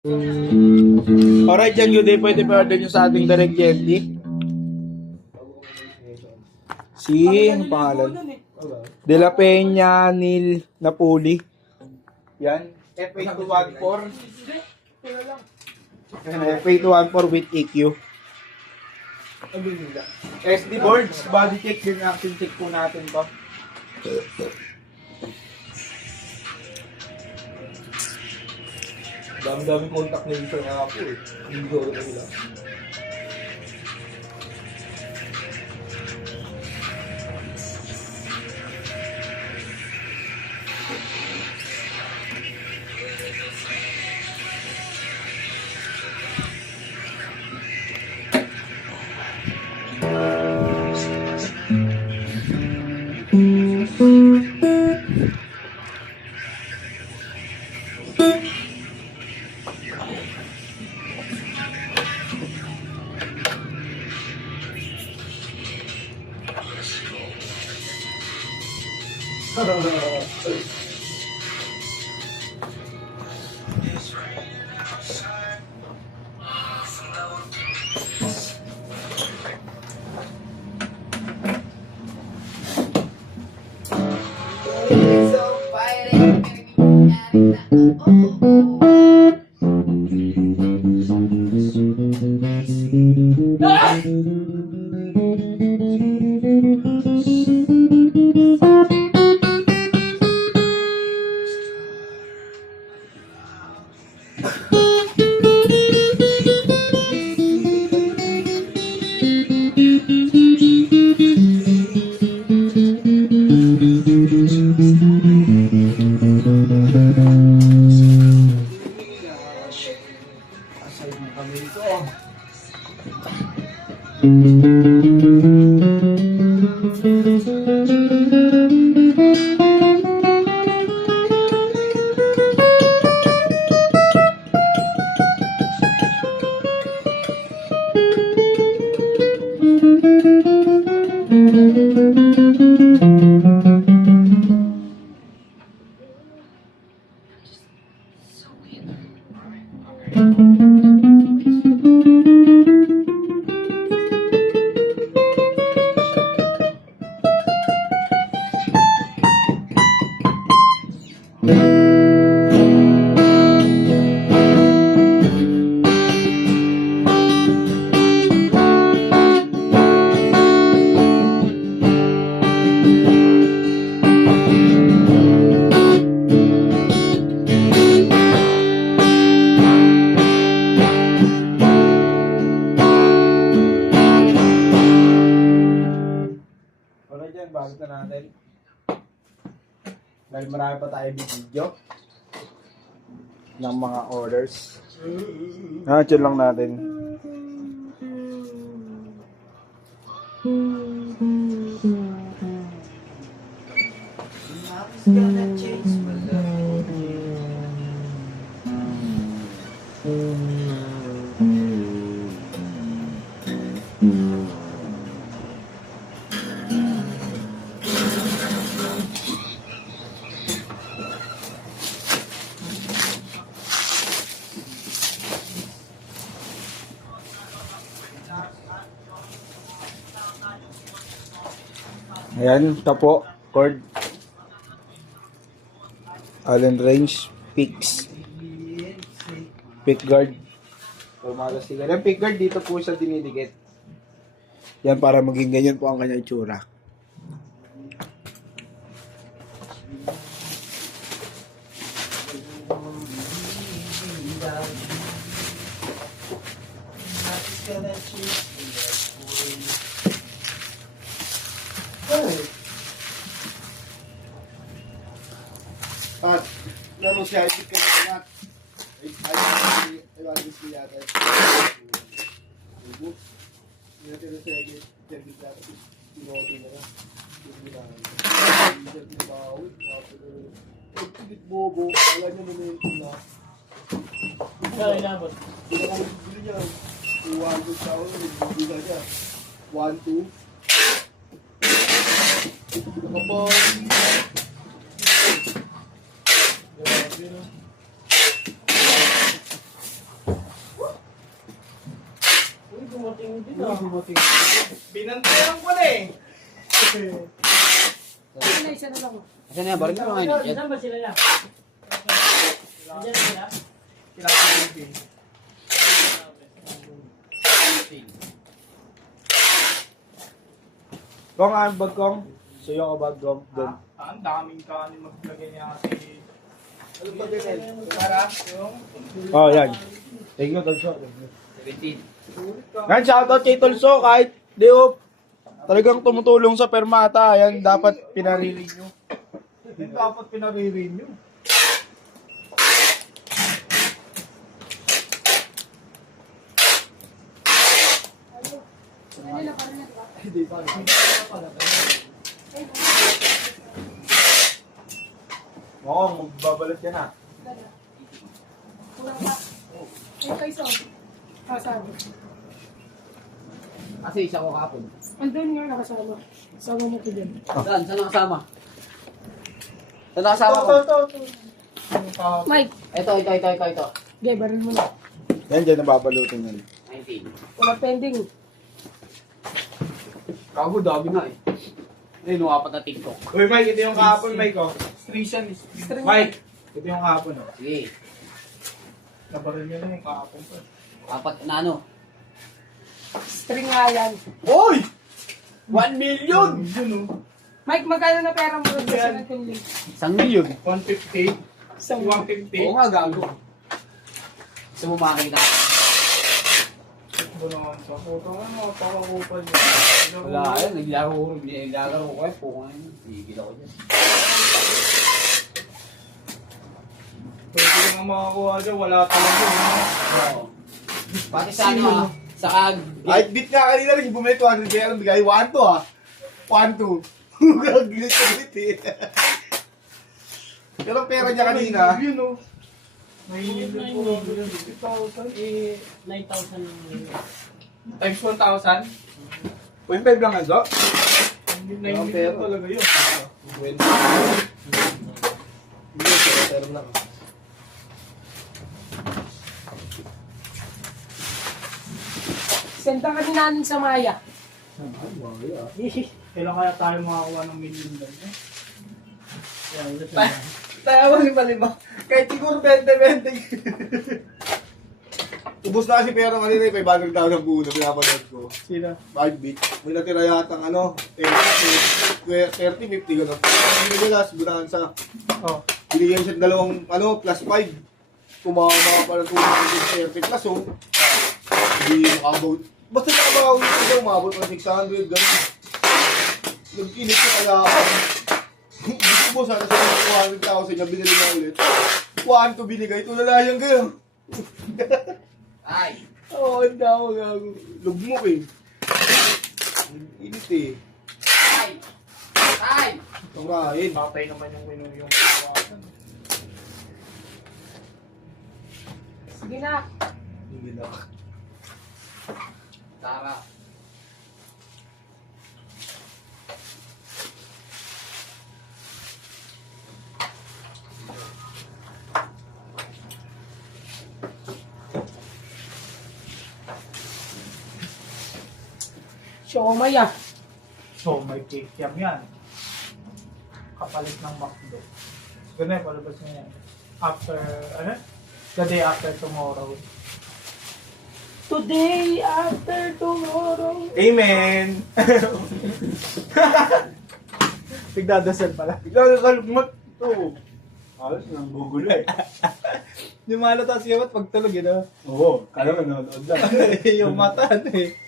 Alright yan, good day. Pwede pa order nyo sa ating direct candy. Ano pangalan? De La Peña Nil Napoli. Yan. F8214. F8214 with EQ. SD boards. Body check din natin. Check po natin to. Dami-dami contact na user nga ako eh. Hindi ko na nila. Bago na natin. Dahil marami pa tayo video ng mga orders. Chill lang natin. Ayan, ito po, cord. Allen Range, Picks. Pick guard. Pumalastigan. Yung pick guard, dito po siya dinidikit. Yan, para maging ganyan po ang kanyang itsura. At, laro siya, isip ka na anak. Ay, iwalis niya yata. Ubo. Hindi natin na siya, service natin. Tinobi na lang. Hindi na lang. Hindi natin na bawit. Pagpigit bobo, wala niya momentum na. Kaya inabot. Hindi na kami bibili niya. 200 tao na, bibili na niya. 1, 2. Kapag dumating din ah. Binantayan ko na eh. Isa na lang. Kasi na, baril mo nga yun. Saan ba sila na? Nandiyan na sila? Kinakabibig. Kung ang bag kong, so yung bag kong doon. Ang daming kanin maglagay niya kasi. Ano ba din? Para yung Oh, yan. Thank you, Tolso. 17. Yan, shoutout kay Tolso, kahit di talagang tumutulong sa permata. Yan, dapat pinarili nyo. yung dapat pinaririnig nyo. Kanila pa rin na, diba? Hindi pa. Oo, magbabalot yan ha. Dala. Kulang pa. Ay, kayso. Kasama. Kasi isa ko kapon. Andun nga nakasama. Sama mo ko dyan. Saan? Saan nakasama? Saan nakasama ko? Mike, Ito. gay, baril mo na. Yan, dyan nababalutin yan. 19. Wala pending. Kago, dami na eh. Eh, nung apat na TikTok. Uy, Mike, ito yung kahapon, Mike, oh. Street is. String. Mike, ito yung kahapon, oh. Sige. Nabaril nyo na yung kahapon pa. Apat na ano? String nga yan. Oy! 1 million! Yun oh. Mike, magkano na pera mo rin sa natin link? 1 million. 150. Isang 150. Oo nga, gago. Gusto mo makakita? Ito naman sa photo. Ano, makapakakupal nyo. Wala yan, naglalaro ko eh. Puka yun. Higil ako dyan. Pwede nga makakuha dyan. Wala talaga. Oo. Pati sa ano ah. Sa kag... Ay, beat nga kanina rin. Bumili 200 kaya ang bigay. 1 to ah. 1 to. Gagilit ko ulit eh. Pero pera niya kanina. Yun oh. 9,000. Eh, 9,000 lang yun. Times 1,000. 0.5 lang ito. 9 million talaga yun. Senda ka din namin sa Maya. Kailan kaya tayo makakuha ng million doon eh? Yan, ulit na. Tayo mo rin palima. Kahit siguro 20-20. Ubus na kasi pera kanina eh. 500 tao ng puno. Pinapanood ko. Sino? 5 bit. May natira yata ng ano. 30, 50 gano'n. Ang nilalas, Bonanza. Oh. Binigyan siya ng dalawang ano, plus 5. Kumama pa ng 230 plus oh. Hindi makabot. Basta nakabawin ko siya, umabot ng 600, gano'n. Nag-init ko kaya ako. Gusto mo sana sa 200,000 niya, binili na ulit. 1 to binigay, ito na lang yung gano'n. Ay! Oo, hindi ako gago. Lugmok eh. Init eh. Ay! Ay! Tungain. Patay naman yung kawasan. Sige na. Hindi na. Tara. Show Maya. So, may cake yam yan. Kapalit ng McDo. Ganun, palabas niya yan. After, ano? The day after tomorrow. Today after tomorrow. Amen! Tigdadasal pala. Tigdadasal mo. Oo. Alas nang gugulay. Di malata siya pag tulog yun ah. Oo, kaya nanonood lang. Yung mata ano eh.